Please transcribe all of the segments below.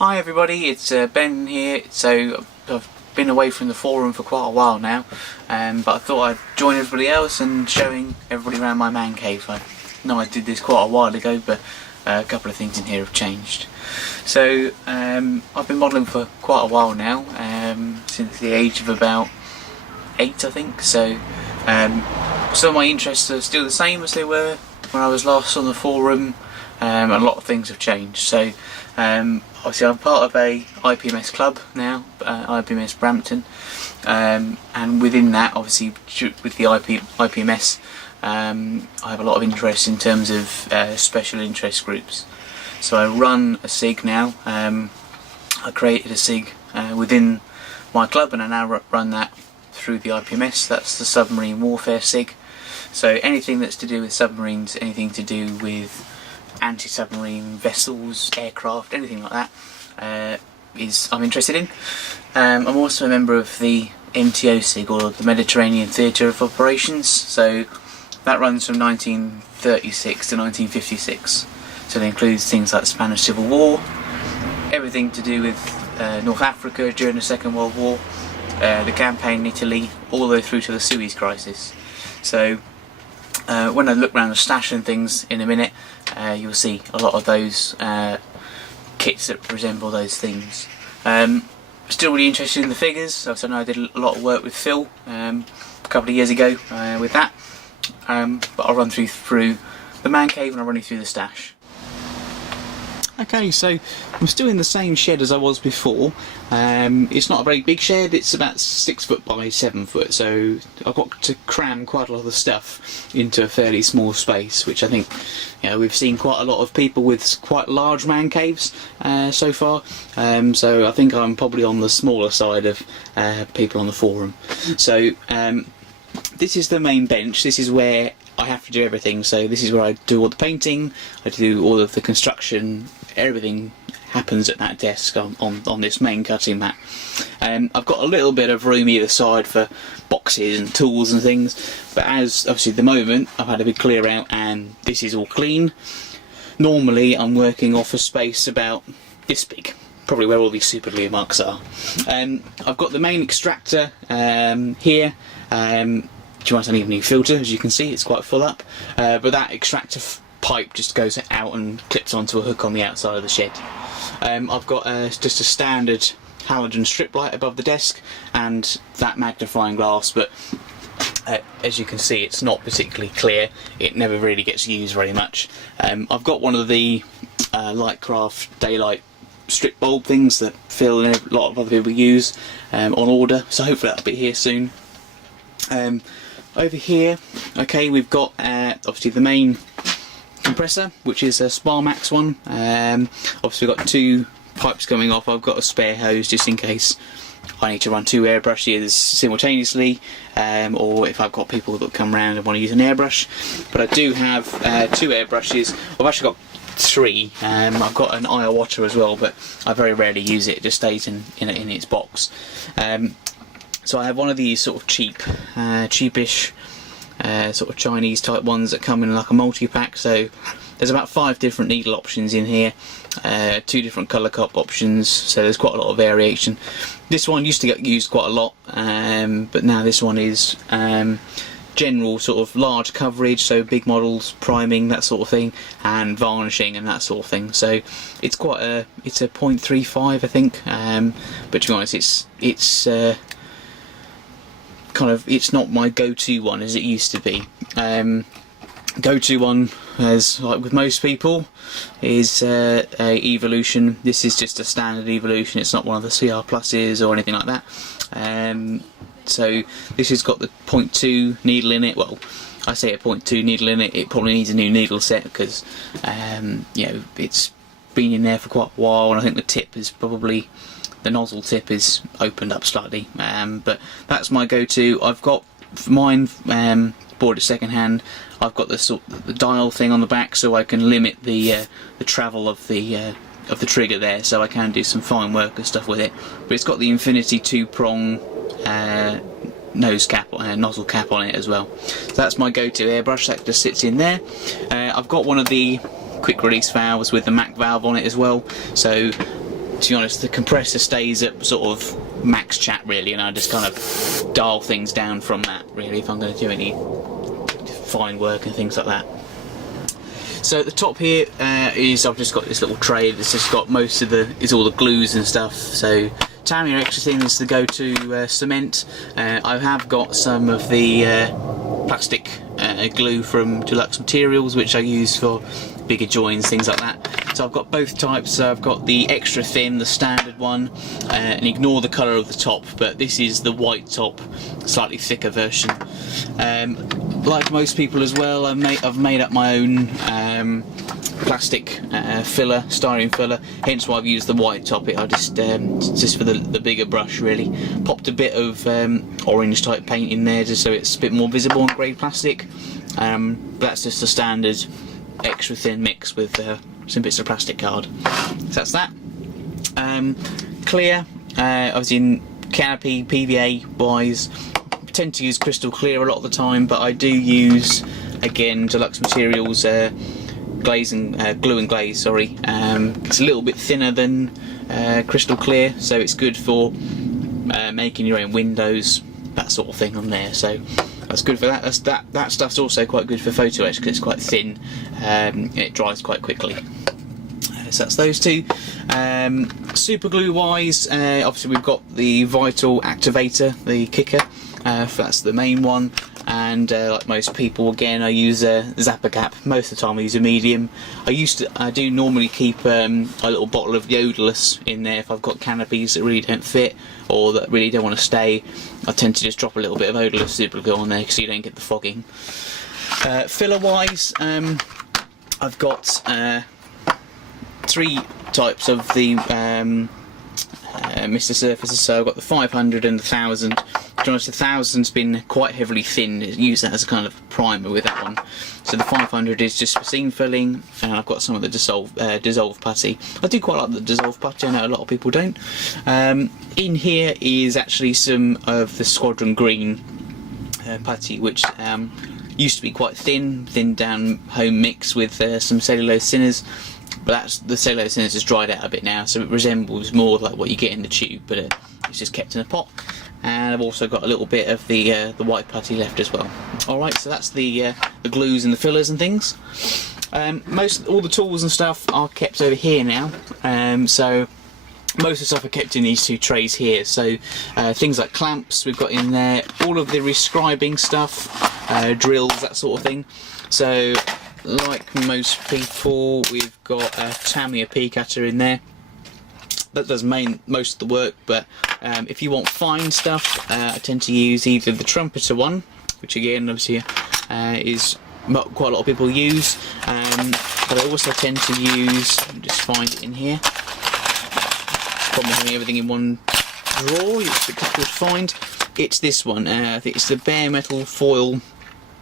Hi everybody, it's Ben here. So I've been away from the forum for quite a while now, but I thought I'd join everybody else and showing everybody around my man cave. I know I did this quite a while ago, but a couple of things in here have changed. So I've been modelling for quite a while now, since the age of about 8 I think. So some of my interests are still the same as they were when I was last on the forum. A lot of things have changed. So obviously I'm part of a IPMS club now, IPMS Brampton, and within that, obviously with the IPMS, I have a lot of interest in terms of special interest groups. So I run a SIG now. I created a SIG within my club, and I now run that through the IPMS. That's the Submarine Warfare SIG. So anything that's to do with submarines, anything to do with anti-submarine vessels, aircraft, anything like that, I'm interested in. I'm also a member of the MTO SIG, or the Mediterranean Theatre of Operations. So that runs from 1936 to 1956. So it includes things like the Spanish Civil War, everything to do with North Africa during the Second World War, the campaign in Italy, all the way through to the Suez Crisis. So when I look around the stash and things in a minute, you'll see a lot of those kits that resemble those themes. Still really interested in the figures. So I know I did a lot of work with Phil a couple of years ago with that, but I'll run through the man cave and I'll run you through the stash. Okay, so I'm still in the same shed as I was before. It's not a very big shed, it's about 6 foot by 7 foot, so I've got to cram quite a lot of stuff into a fairly small space, which I think, you know, we've seen quite a lot of people with quite large man caves so far, so I think I'm probably on the smaller side of people on the forum. So this is the main bench. This is where I have to do everything. So this is where I do all the painting, I do all of the construction, everything happens at that desk on this main cutting mat. I've got a little bit of room either side for boxes and tools and things, but as obviously at the moment I've had a big clear out and this is all clean. Normally I'm working off a space about this big, probably where all these super glue marks are. I've got the main extractor here. Do you want an even new filter? As you can see, it's quite full up, but that extractor pipe just goes out and clips onto a hook on the outside of the shed. I've got just a standard halogen strip light above the desk and that magnifying glass, but as you can see it's not particularly clear, it never really gets used very much. I've got one of the Lightcraft daylight strip bulb things that Phil and a lot of other people use on order, so hopefully that'll be here soon. Over here, okay, we've got obviously the main compressor, which is a Sparmax one. Obviously we've got 2 pipes coming off. I've got a spare hose just in case I need to run 2 airbrushes simultaneously, or if I've got people that come around and want to use an airbrush. But I do have 2 airbrushes. I've actually got 3. I've got an Iowata as well, but I very rarely use it. It just stays in its box. So I have one of these sort of cheapish sort of Chinese type ones that come in like a multi-pack. So there's about 5 different needle options in here, 2 different colour cup options, so there's quite a lot of variation. This one used to get used quite a lot, but now this one is general sort of large coverage, so big models, priming, that sort of thing, and varnishing and that sort of thing. So it's quite it's a 0.35 I think, but to be honest it's kind of, it's not my go-to one as it used to be. Go-to one, as like with most people, is a Evolution. This is just a standard Evolution, it's not one of the CR pluses or anything like that. So this has got the 0.2 needle in it. Well, I say a 0.2 needle in it, it probably needs a new needle set because you know, it's been in there for quite a while, and I think the tip is probably, the nozzle tip is opened up slightly, but that's my go-to. I've got mine bought it second hand. I've got the dial thing on the back, so I can limit the travel of the trigger there, so I can do some fine work and stuff with it. But it's got the Infinity 2-prong nose cap, nozzle cap on it as well. So that's my go-to airbrush. That just sits in there. I've got one of the quick release valves with the Mac valve on it as well. So to be honest, the compressor stays at sort of max chat really, and I just kind of dial things down from that really if I'm going to do any fine work and things like that. So at the top here is I've just got this little tray that's just got most of all the glues and stuff. So Tamiya Extra Thin is the go-to cement. I have got some of the plastic glue from Deluxe Materials, which I use for bigger joins, things like that. So I've got both types. So I've got the extra thin, the standard one, and ignore the colour of the top, but this is the white top, slightly thicker version. Like most people as well, I've made up my own plastic filler, styrene filler, hence why I've used the white top. I just for the bigger brush really. Popped a bit of orange type paint in there just so it's a bit more visible on grey plastic. That's just a standard extra thin mix with some bits of plastic card. So that's that. Clear, obviously in canopy, PVA wise, I tend to use crystal clear a lot of the time, but I do use, again, Deluxe Materials glaze and glue and glaze, sorry. It's a little bit thinner than crystal clear, so it's good for making your own windows, that sort of thing on there. So that's good for that. That stuff's also quite good for photo etch because it's quite thin and it dries quite quickly. So that's those two. Super glue wise, obviously we've got the Vital Activator, the kicker. That's the main one. And like most people, again, I use a Zappa Cap. Most of the time I use a medium. I do normally keep a little bottle of Yodless in there if I've got canopies that really don't fit or that really don't want to stay. I tend to just drop a little bit of Odorless super glue on there so you don't get the fogging. Filler wise, I've got 3 types of the Mr. Surfaces. So I've got the 500 and the 1000. To be honest, the 1000's been quite heavily thinned. Use that as a kind of primer with that one. So the 500 is just for seam filling, and I've got some of the dissolve putty. I do quite like the dissolve putty. I know a lot of people don't. In here is actually some of the Squadron Green putty, which used to be quite thin down home mix with some cellulose thinners. But the cellulose thinners has dried out a bit now, so it resembles more like what you get in the tube, but it's just kept in a pot. And I've also got a little bit of the white putty left as well. Alright, so that's the glues and the fillers and things. All the tools and stuff are kept over here now. So most of the stuff are kept in these 2 trays here. So things like clamps we've got in there, all of the rescribing stuff, drills, that sort of thing. So like most people, we've got a Tamiya P cutter in there. That does most of the work, but if you want fine stuff, I tend to use either the Trumpeter one, which again obviously is quite a lot of people use, but I also tend to use, let me just find it in here, probably having everything in one drawer, it's a bit difficult to find. It's this one, I think it's the Bare Metal Foil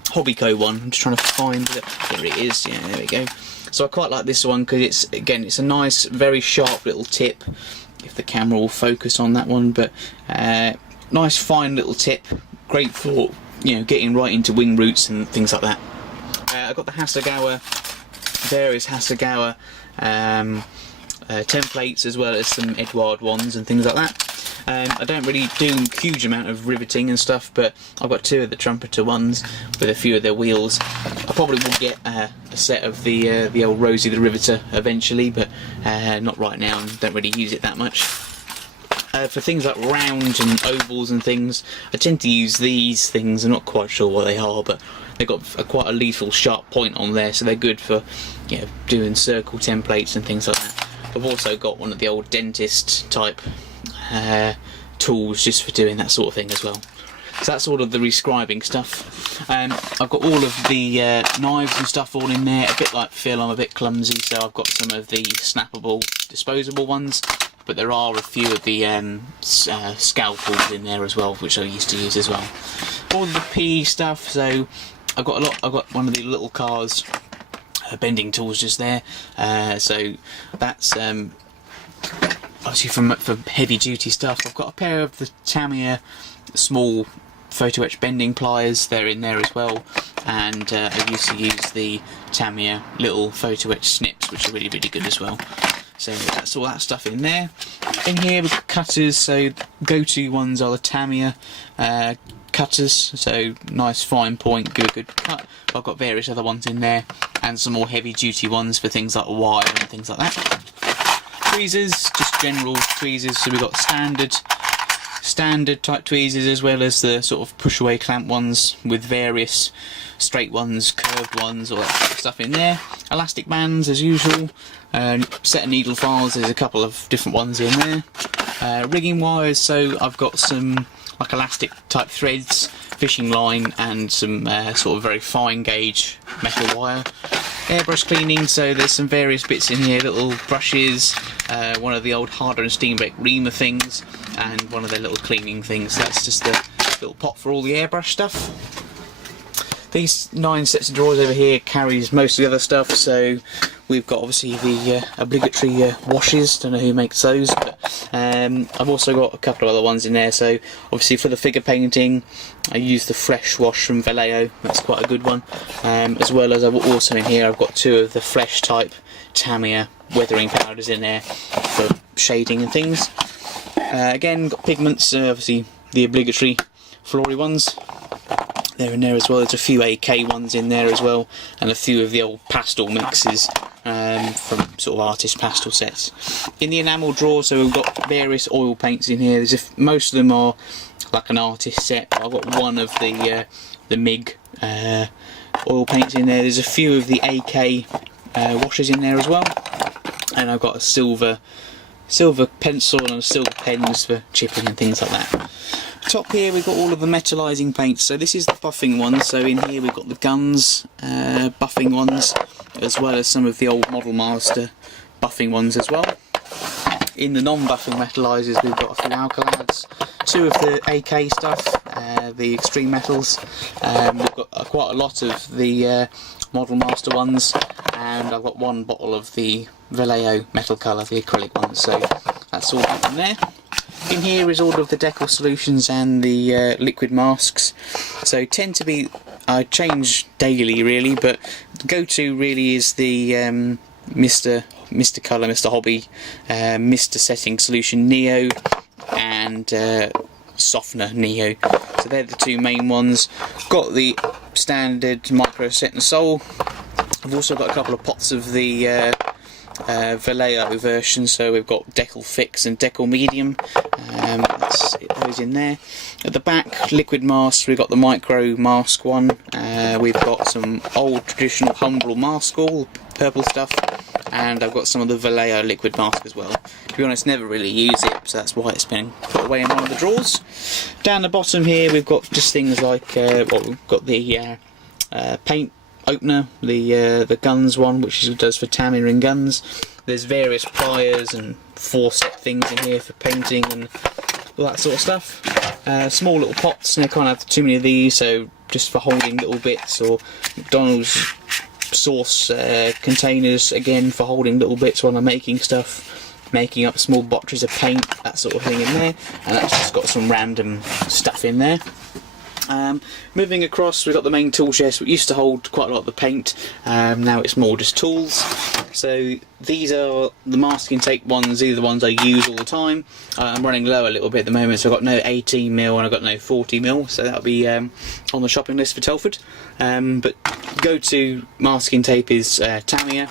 Hobbyco one. I'm just trying to find it. There it is, yeah, there we go. So I quite like this one because it's a nice, very sharp little tip. If the camera will focus on that one, but nice fine little tip, great for getting right into wing roots and things like that. I've got the Hasegawa, various Hasegawa templates as well as some Eduard ones and things like that. I don't really do a huge amount of riveting and stuff, but I've got 2 of the Trumpeter ones with a few of their wheels. I probably will get a set of the old Rosie the Riveter eventually, but not right now, and don't really use it that much. For things like round and ovals and things, I tend to use these things. I'm not quite sure what they are, but they've got quite a lethal sharp point on there, so they're good for doing circle templates and things like that. I've also got one of the old dentist type tools just for doing that sort of thing as well. So that's all of the rescribing stuff. I've got all of the knives and stuff all in there. A bit like Phil, I'm a bit clumsy, so I've got some of the snappable, disposable ones, but there are a few of the scalpels in there as well, which I used to use as well. All of the PE stuff, so I've got one of the little cars bending tools just there. So that's obviously for heavy duty stuff. I've got a pair of the Tamiya small photo etch bending pliers, they're in there as well, and I used to use the Tamiya little photo etch snips, which are really good as well. So that's all that stuff in there. In here we've got cutters, so go-to ones are the Tamiya cutters, so nice fine point, give a good cut. I've got various other ones in there, and some more heavy duty ones for things like wire and things like that. Tweezers, just general tweezers, so we've got standard type tweezers as well as the sort of push away clamp ones with various straight ones, curved ones, all that sort of stuff in there. Elastic bands as usual, set of needle files, there's a couple of different ones in there. Rigging wires, so I've got some like elastic type threads, fishing line, and some sort of very fine gauge metal wire. Airbrush cleaning, so there's some various bits in here, little brushes, one of the old Harder and Steenbeck reamer things, and one of their little cleaning things. That's just the little pot for all the airbrush stuff. These 9 sets of drawers over here carries most of the other stuff, so we've got obviously the obligatory washes, don't know who makes those, but I've also got a couple of other ones in there. So obviously for the figure painting I use the Fresh Wash from Vallejo, that's quite a good one, as well as I've also in here I've got 2 of the Fresh type Tamiya weathering powders in there for shading and things. Again, got pigments, obviously the obligatory Flory ones, they're in there as well. There's a few AK ones in there as well, and a few of the old pastel mixes from sort of artist pastel sets. In the enamel drawer, so we've got various oil paints in here. Most of them are like an artist set, but I've got one of the MIG oil paints in there. There's a few of the AK washes in there as well, and I've got a silver pencil and silver pens for chipping and things like that. Top here we've got all of the metallising paints, so this is the buffing one, so in here we've got the guns buffing ones, as well as some of the old Model Master buffing ones as well. In the non-buffing metallisers we've got a few Alcalads, 2 of the AK stuff, the Extreme Metals, we've got quite a lot of the Model Master ones, and I've got 1 bottle of the Vallejo Metal Colour, the acrylic ones, so that's all in there. In here is all of the Deckle solutions and the liquid masks, so tend to be, I change daily really, but the go-to really is the Mr. Colour, Mr. Hobby, Mr. Setting Solution Neo, and Softener Neo. So they're the 2 main ones. Got the standard Micro Set and Sol. I've also got a couple of pots of the Vallejo version, so we've got Deckle Fix and Deckle Medium, that's those in there. At the back, liquid masks, we've got the Micro Mask one, we've got some old traditional Humbrol mask, all purple stuff, and I've got some of the Vallejo liquid mask as well. To be honest, never really use it, so that's why it's been put away in one of the drawers. Down the bottom here we've got just things like, we've got the paint opener, the guns one, which does for Tamiya and guns. There's various pliers and forceps things in here for painting and all that sort of stuff. Small little pots, and I can't have too many of these, so just for holding little bits, or McDonald's sauce containers, again for holding little bits while I'm making stuff, making up small boxes of paint, that sort of thing in there, and that's just got some random stuff in there. Moving across, we've got the main tool chest, which used to hold quite a lot of the paint, now it's more just tools. So these are the masking tape ones, these are the ones I use all the time. I'm running low a little bit at the moment, so I've got no 18mm and I've got no 40mm, so that'll be on the shopping list for Telford. But go-to masking tape is Tamiya.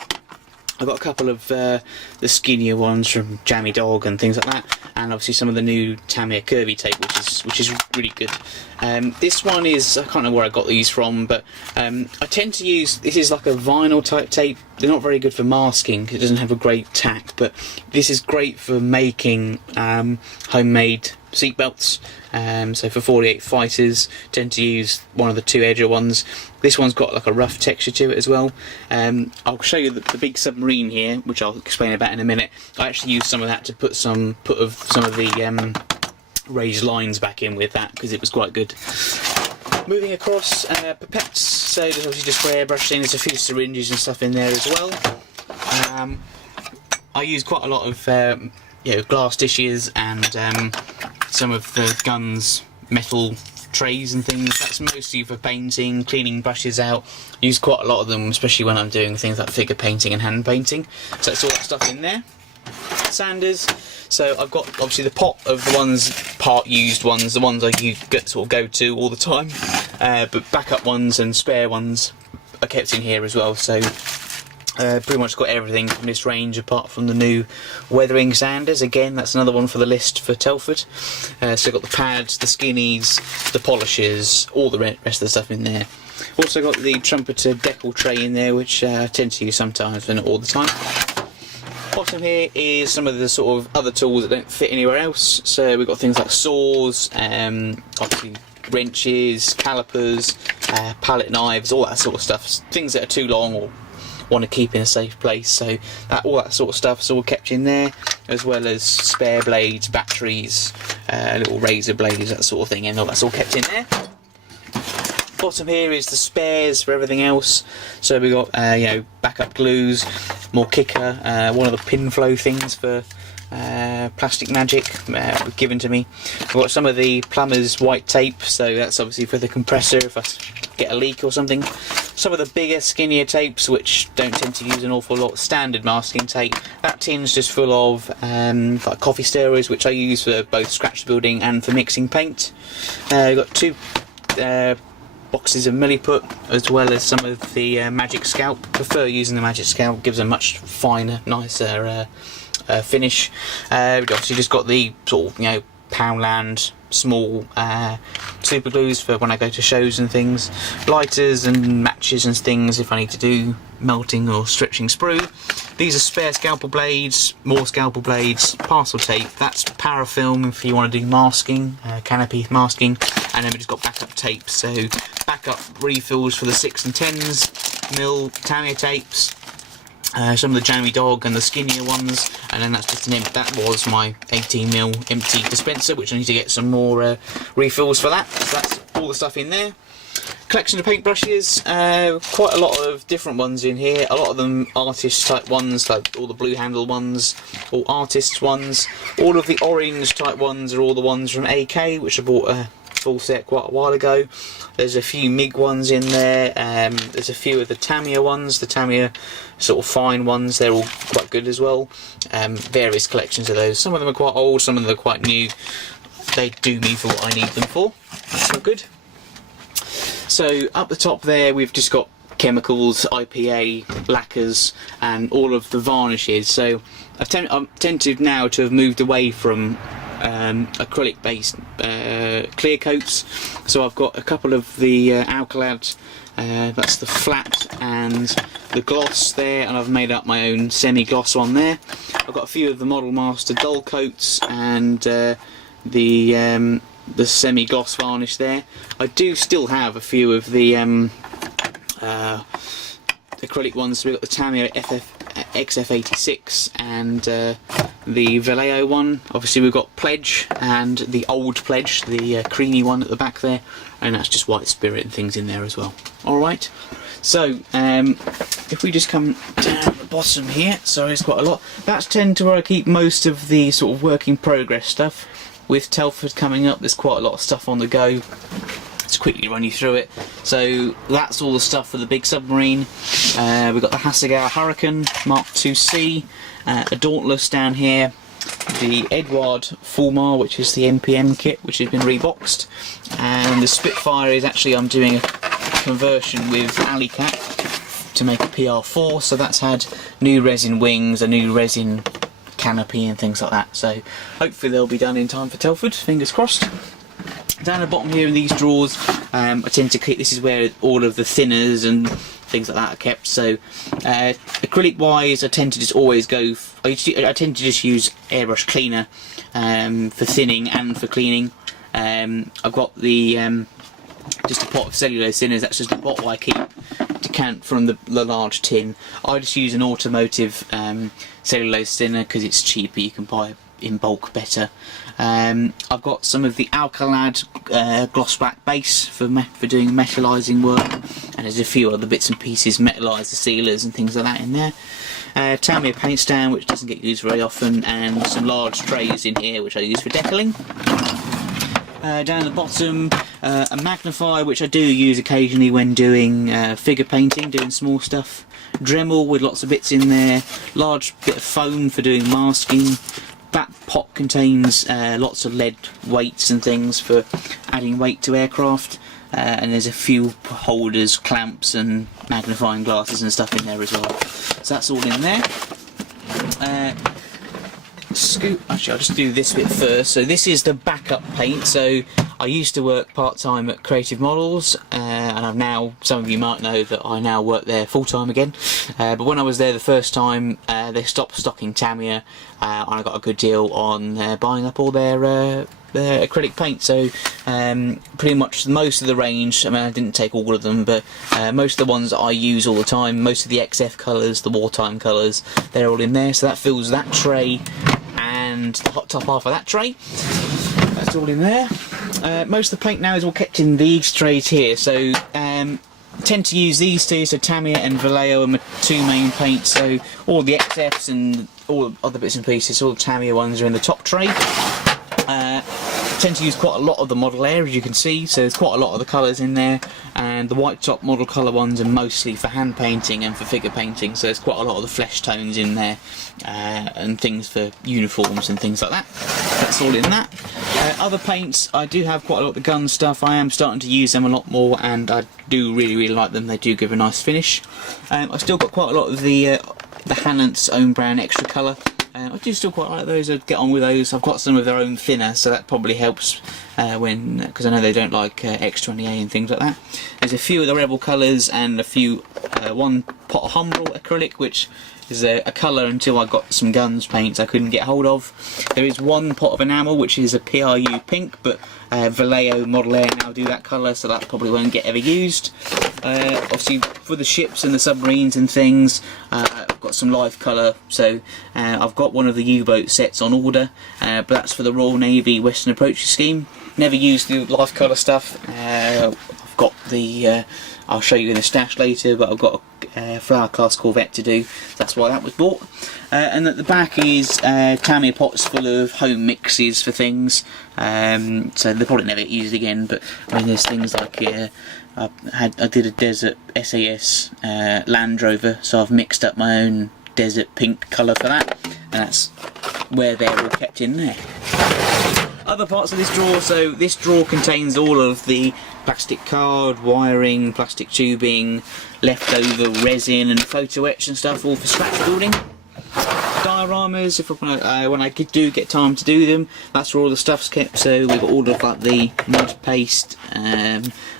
I've got a couple of the skinnier ones from Jammy Dog and things like that, and obviously some of the new Tamiya curvy tape, which is really good. This one is, I can't know where I got these from, but I tend to use, this is like a vinyl type tape. They're not very good for masking, it doesn't have a great tack, but this is great for making homemade seatbelts. So for 48 fighters, tend to use one of the 2-edger ones. This one's got like a rough texture to it as well. I'll show you the big submarine here, which I'll explain about in a minute. I actually used some of that to put some of the raised lines back in with that, because it was quite good. Moving across, pipettes, so there's obviously just for airbrushing, there's a few syringes and stuff in there as well. I use quite a lot of glass dishes and some of the guns metal trays and things. That's mostly for painting, cleaning brushes out. I use quite a lot of them, especially when I'm doing things like figure painting and hand painting. So that's all that stuff in there. sanders. So I've got obviously the pot of the ones, part used ones, the ones I sort of go to all the time, but backup ones and spare ones are kept in here as well. So pretty much got everything from this range apart from the new weathering sanders. Again, that's another one for the list for Telford. So I've got the pads, the skinnies, the polishers, all the rest of the stuff in there. Also got the trumpeter decal tray in there, which I tend to use sometimes but not all the time. Bottom here is some of the sort of other tools that don't fit anywhere else. So we've got things like saws, obviously wrenches, calipers, palette knives, all that sort of stuff. Things that are too long or want to keep in a safe place. So all that sort of stuff is all kept in there, as well as spare blades, batteries, little razor blades, that sort of thing, and all that's all kept in there. Bottom here is the spares for everything else. So we've got you know, backup glues, more kicker, one of the pin flow things for Plastic Magic given to me. I've got some of the plumber's white tape, so that's obviously for the compressor if I get a leak or something. Some of the bigger, skinnier tapes, which don't tend to use an awful lot, standard masking tape. That tin's just full of like coffee stirrers, which I use for both scratch building and for mixing paint. I've got two boxes of Milliput, as well as some of the Magic Scalp. Prefer using the Magic Scalp, gives a much finer, nicer finish. We've obviously just got the sort of, you know, Poundland small super glues for when I go to shows and things, lighters and matches and things if I need to do melting or stretching sprue. These are spare scalpel blades, more scalpel blades, parcel tape, that's parafilm if you want to do masking, canopy masking, and then we just got backup tape, so backup refills for the 6 and 10s, mil Tamiya tapes, some of the Jammy Dog and the skinnier ones, and then that's just an empty. That was my 18mm empty dispenser, which I need to get some more refills for that. So that's all the stuff in there. Collection of paintbrushes, quite a lot of different ones in here. A lot of them artist type ones, like all the blue handle ones, all artists ones. All of the orange type ones are all the ones from AK, which I bought a full set quite a while ago. There's a few MIG ones in there, there's a few of the Tamiya ones, the Tamiya sort of fine ones, they're all quite good as well. Various collections of those, some of them are quite old, some of them are quite new. They do me for what I need them for, that's all good. So up the top there we've just got chemicals, IPA, lacquers and all of the varnishes. So I'm tempted now to have moved away from acrylic based clear coats, so I've got a couple of the Alcalad, that's the flat and the gloss there, and I've made up my own semi-gloss one there. I've got a few of the Model Master dull coats and the semi-gloss varnish there. I do still have a few of the acrylic ones. So we've got the Tamiya XF86 and the Vallejo one. Obviously we've got Pledge and the old Pledge, the creamy one at the back there, and that's just White Spirit and things in there as well. Alright, so if we just come down the bottom here, sorry it's quite a lot, that's tend to where I keep most of the sort of work in progress stuff. With Telford coming up, there's quite a lot of stuff on the go. Let's quickly run you through it. So that's all the stuff for the big submarine. We've got the Hasegawa Hurricane Mark IIC, a Dauntless down here, the Eduard Fulmar, which is the NPM kit, which has been reboxed, and the Spitfire is actually, I'm doing a conversion with Alicat to make a PR4, so that's had new resin wings, a new resin canopy and things like that, so hopefully they'll be done in time for Telford, fingers crossed. Down the bottom here in these drawers, I tend to keep, this is where all of the thinners and things like that are kept. So acrylic wise, I tend to just always go, I tend to just use airbrush cleaner for thinning and for cleaning. I've got the just a pot of cellulose thinners, that's just a bottle I keep decant from the large tin. I just use an automotive cellulose thinner because it's cheaper, you can buy in bulk better. I've got some of the Alcalad gloss black base for doing metallising work, and there's a few other bits and pieces, metalliser sealers and things like that in there. Tamiya paint stand, which doesn't get used very often, and some large trays in here which I use for decaling. Down the bottom, a magnifier, which I do use occasionally when doing figure painting, doing small stuff. Dremel with lots of bits in there. Large bit of foam for doing masking. That pot contains lots of lead weights and things for adding weight to aircraft. And there's a few holders, clamps and magnifying glasses and stuff in there as well. So that's all in there. Actually, I'll just do this bit first. So this is the backup paint. So I used to work part-time at Creative Models, and I've now, some of you might know that I now work there full-time again. But when I was there the first time, they stopped stocking Tamiya, and I got a good deal on buying up all their acrylic paint. So pretty much most of the range, I mean, I didn't take all of them, but most of the ones that I use all the time, most of the XF colours, the wartime colours, they're all in there. So that fills that tray and the hot top half of that tray. That's all in there. Most of the paint now is all kept in these trays here. So tend to use these two, so Tamiya and Vallejo are my two main paints. So all the XFs and all other bits and pieces, all the Tamiya ones are in the top tray. Tend to use quite a lot of the Model Air, as you can see, so there's quite a lot of the colours in there, and the white top model colour ones are mostly for hand painting and for figure painting, so there's quite a lot of the flesh tones in there, and things for uniforms and things like that. That's all in that. Other paints, I do have quite a lot of the gun stuff. I am starting to use them a lot more, and I do really like them. They do give a nice finish. I've still got quite a lot of the Hannant's own brand extra colour. I do still quite like those. I'd get on with those. I've got some of their own thinner, so that probably helps because I know they don't like X20A and things like that. There's a few of the Rebel colours and a few one pot of Humbrol acrylic, which is a colour until I got some guns paints I couldn't get hold of. There is one pot of enamel which is a PRU pink, but Vallejo Model Air now do that colour, so that probably won't get ever used. Obviously for the ships and the submarines and things, I've got some live colour, so I've got one of the U-boat sets on order, but that's for the Royal Navy Western Approaches scheme. Never used the live colour stuff. I've got the I'll show you in the stash later, but I've got a Flower Class Corvette to do, so that's why that was bought. And at the back is Tamiya pots full of home mixes for things, so they'll probably never get used again, but I mean there's things like I did a Desert SAS Land Rover, so I've mixed up my own desert pink colour for that, and that's where they're all kept in there. Other parts of this drawer, so this drawer contains all of the plastic card, wiring, plastic tubing, leftover resin and photo etch and stuff, all for scratch building. Dioramas, when I do get time to do them, that's where all the stuff's kept. So we've got all of like the mud paste,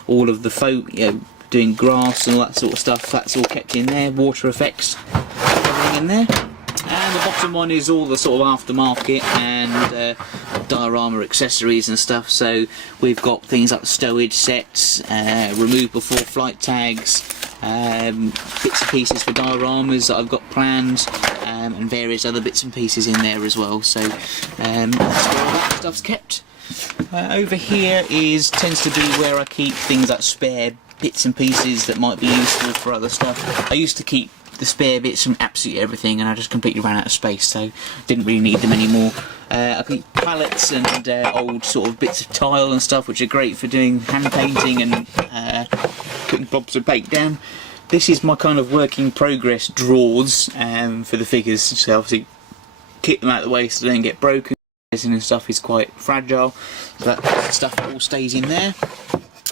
all of the doing grass and all that sort of stuff, that's all kept in there. Water effects, everything in there. And the bottom one is all the sort of aftermarket and diorama accessories and stuff. So we've got things like stowage sets, remove before flight tags, bits and pieces for dioramas that I've got planned, and various other bits and pieces in there as well. So that's where all that stuff's kept. Over here tends to be where I keep things like spare bits and pieces that might be useful for other stuff. I used to keep the spare bits from absolutely everything, and I just completely ran out of space, so didn't really need them anymore. I keep pallets and old sort of bits of tile and stuff, which are great for doing hand painting and putting blobs of paint down. This is my kind of work in progress drawers for the figures, so obviously keep them out of the way so they don't get broken. Resin and stuff is quite fragile, so that stuff all stays in there.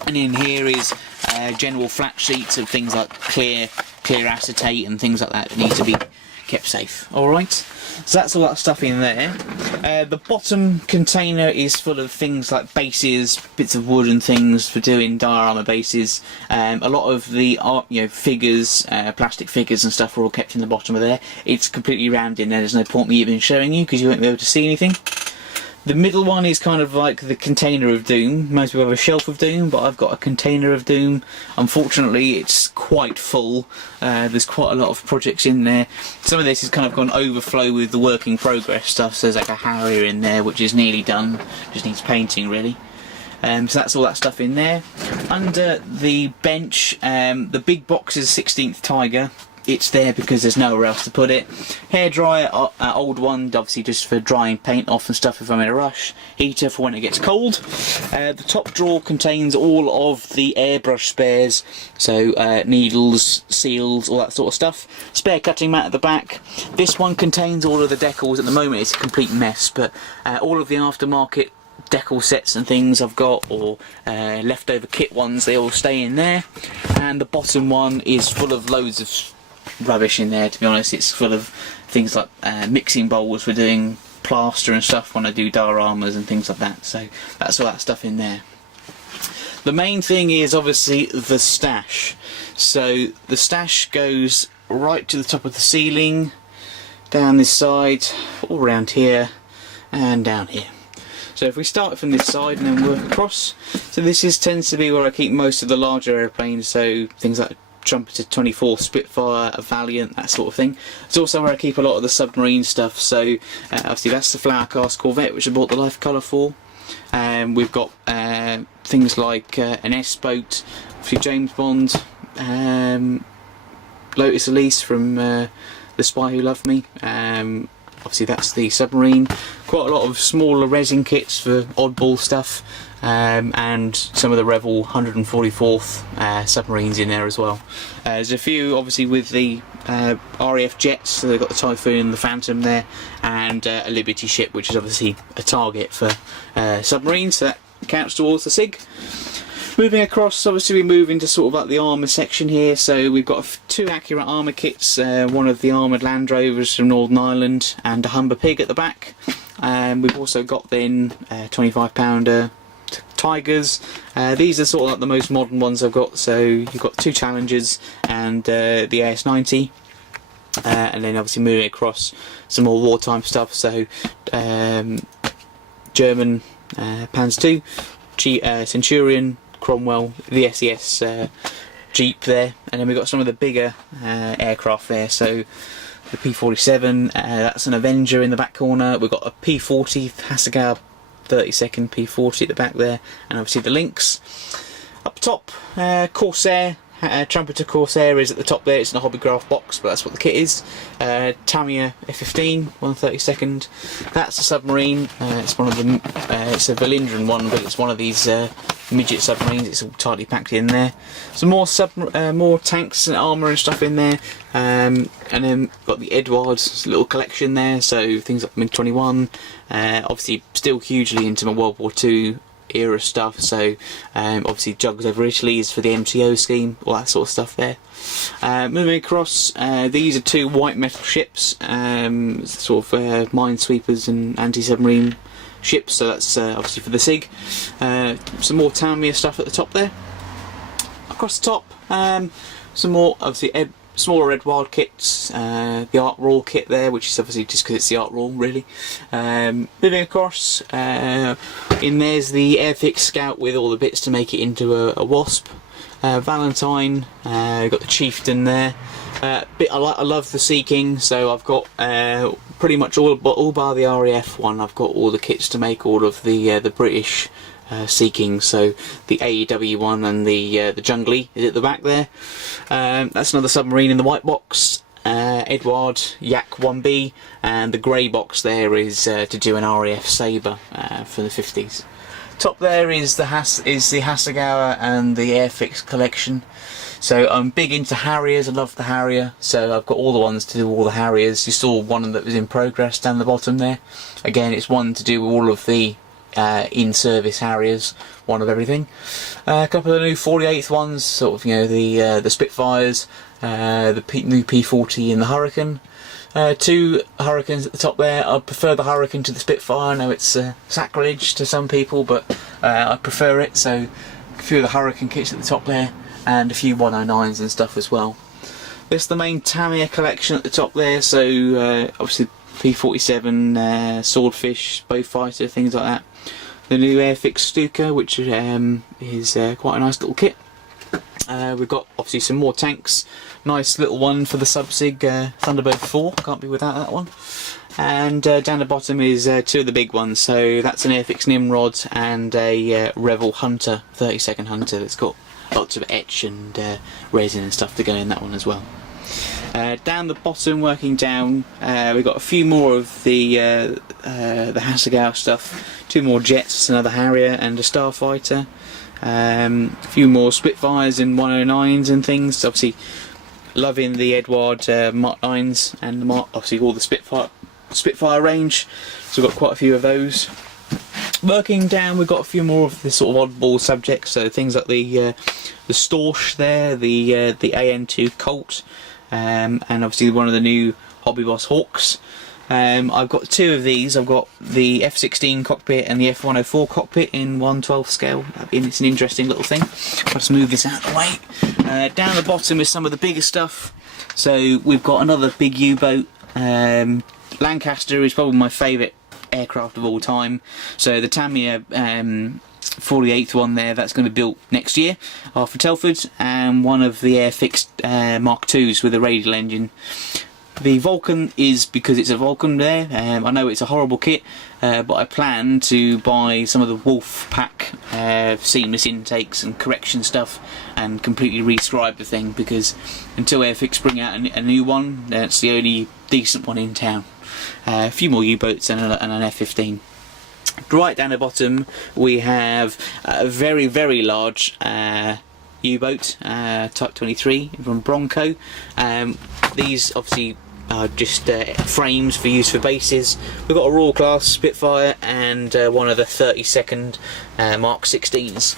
And in here is general flat sheets of things like clear acetate and things like that need to be kept safe. Alright, so that's all that stuff in there. The bottom container is full of things like bases, bits of wood and things for doing diorama bases. A lot of the art, figures, plastic figures and stuff are all kept in the bottom of there. It's completely round in there, there's no point me even showing you because you won't be able to see anything. The middle one is kind of like the container of doom. Most people have a shelf of doom, but I've got a container of doom. Unfortunately, it's quite full. There's quite a lot of projects in there. Some of this has kind of gone overflow with the work in progress stuff, so there's like a Harrier in there which is nearly done, just needs painting really. So that's all that stuff in there. Under the bench, the big box is 16th Tiger. it's there because there's nowhere else to put it. Hairdryer, old one, obviously just for drying paint off and stuff if I'm in a rush. Heater for when it gets cold. The top drawer contains all of the airbrush spares, so needles, seals, all that sort of stuff. Spare cutting mat at the back. This one contains all of the decals. At the moment it's a complete mess, but all of the aftermarket decal sets and things I've got, or leftover kit ones, they all stay in there. And the bottom one is full of loads of rubbish in there, to be honest. It's full of things like mixing bowls for doing plaster and stuff when I do dioramas and things like that, so that's all that stuff in there. The main thing is obviously the stash. So the stash goes right to the top of the ceiling, down this side, all around here and down here. So if we start from this side and then work across, so this tends to be where I keep most of the larger airplanes, so things like Trumpeter 24, Spitfire, a Valiant, that sort of thing. It's also where I keep a lot of the submarine stuff, so obviously that's the Flower Cast Corvette which I bought the Life Colour for. We've got things like an S-boat, a few James Bond, Lotus Elise from The Spy Who Loved Me. Obviously that's the submarine. Quite a lot of smaller resin kits for oddball stuff, and some of the Revell 144th submarines in there as well. There's a few obviously with the RAF jets, so they've got the Typhoon and the Phantom there, and a Liberty ship which is obviously a target for submarines, so that counts towards the SIG. Moving across, obviously we move into sort of like the armour section here, so we've got two accurate armour kits, one of the armoured Land Rovers from Northern Ireland and a Humber Pig at the back. We've also got then 25-pounder Tigers. These are sort of like the most modern ones I've got, so you've got two Challengers and the AS90. And then obviously moving across some more wartime stuff, so German Panzer II, Centurion, Cromwell, the SES Jeep there, and then we've got some of the bigger aircraft there, so the P-47, that's an Avenger in the back corner. We've got a P-40, Hasegawa 32nd P-40 at the back there, and obviously the Lynx. Up top, Corsair, Trumpeter Corsair is at the top there. It's in a Hobbygraph box, but that's what the kit is. Tamiya F-15, 132nd. That's a submarine. It's one of them. It's a Velindran one, but it's one of these midget submarines. It's all tightly packed in there. Some more tanks and armour and stuff in there. And then got the Edwards little collection there. So things like MiG-21. Obviously, still hugely into my World War II era stuff, so obviously Jugs Over Italy is for the MTO scheme, all that sort of stuff there. Moving across, these are two white metal ships, sort of minesweepers and anti-submarine ships, so that's obviously for the SIG. Some more Tamiya stuff at the top there. Across the top, some more obviously smaller Edward kits, the Art Royal kit there, which is obviously just because it's the Art Royal really. Moving across, in there's the Airfix Scout with all the bits to make it into a Wasp. Valentine, got the Chieftain there. I love the Sea King, so I've got pretty much all bar the RAF one. I've got all the kits to make all of the British Sea King, so the AEW one and the Junglee is at the back there. That's another submarine in the white box. Edward Yak 1B, and the grey box there is to do an RAF Sabre for the 50s. Top there is the Hasegawa and the Airfix collection. So I'm big into Harriers. I love the Harrier, so I've got all the ones to do all the Harriers. You saw one that was in progress down the bottom there. Again, it's one to do all of the in-service Harriers, one of everything. A couple of new 48th ones, sort of, you know, the Spitfires, the new P40 and the Hurricane. Two Hurricanes at the top there. I prefer the Hurricane to the Spitfire. I know it's sacrilege to some people, but I prefer it, so a few of the Hurricane kits at the top there, and a few 109s and stuff as well. This is the main Tamiya collection at the top there, so obviously P-47, Swordfish, Bowfighter, things like that. The new Airfix Stuka, which is quite a nice little kit. We've got obviously some more tanks. Nice little one for the Sub-Sig Thunderbird 4, can't be without that one. And down the bottom is two of the big ones, so that's an Airfix Nimrod and a Revell Hunter, 32nd Hunter, that's got lots of etch and resin and stuff to go in that one as well. Down the bottom, working down, we've got a few more of the Hasegawa stuff. 2 more jets, another Harrier and a Starfighter. A few more Spitfires and 109s and things. Obviously, loving the Eduard Mark 9s and obviously all the Spitfire range. So we've got quite a few of those. Working down, we've got a few more of the sort of oddball subjects. So things like the Storch there, the AN2 Colt, and obviously one of the new Hobby Boss Hawks. I've got 2 of these. I've got the F16 cockpit and the F104 cockpit in 1/12 scale. It's an interesting little thing. I'll just move this out of the way. Down the bottom is some of the bigger stuff. So we've got another big U-boat. Lancaster is probably my favourite aircraft of all time. So the Tamiya 48th one there, that's going to be built next year after Telford, and one of the Airfix Mark IIs with a radial engine. The Vulcan is because it's a Vulcan there. I know it's a horrible kit, but I plan to buy some of the Wolf Pack seamless intakes and correction stuff and completely rescribe the thing, because until Airfix bring out a new one, that's the only decent one in town. A few more U-boats and an F-15. Right down the bottom we have a very, very large U-boat, Type 23 from Bronco. These obviously are just frames for use for bases. We've got a Royal Class Spitfire and one of the 32nd Mark 16s.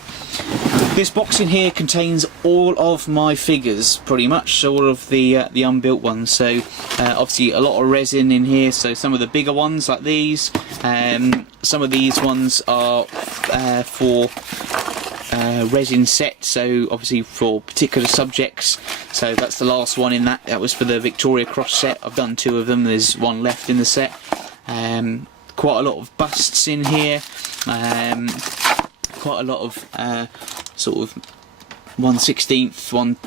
This box in here contains all of my figures, pretty much, so all of the unbuilt ones. So obviously a lot of resin in here, so some of the bigger ones like these, some of these ones are for resin set, so obviously for particular subjects. So that's the last one in that was for the Victoria Cross set. I've done 2 of them, there's one left in the set. Quite a lot of busts in here, quite a lot of sort of 1/16, one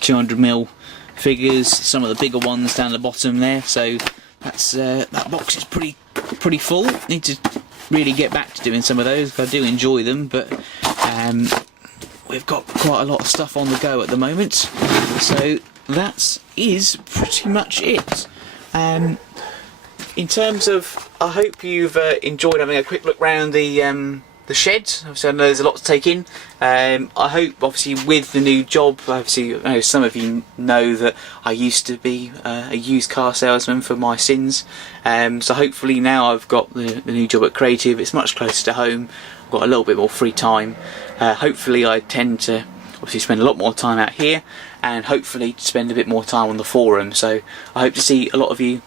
200mm figures, some of the bigger ones down the bottom there. So that's that box is pretty full. Need to really get back to doing some of those, because I do enjoy them, but we've got quite a lot of stuff on the go at the moment. So that is pretty much it. In terms of, I hope you've enjoyed having a quick look round the shed. Obviously I know there's a lot to take in. I hope obviously with the new job, obviously I know some of you know that I used to be a used car salesman for my sins, so hopefully now I've got the new job at Creative, it's much closer to home, I've got a little bit more free time. Hopefully I tend to obviously spend a lot more time out here, and hopefully spend a bit more time on the forum. So I hope to see a lot of you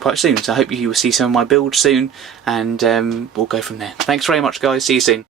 quite soon. So I hope you will see some of my builds soon, and we'll go from there. Thanks very much guys, see you soon.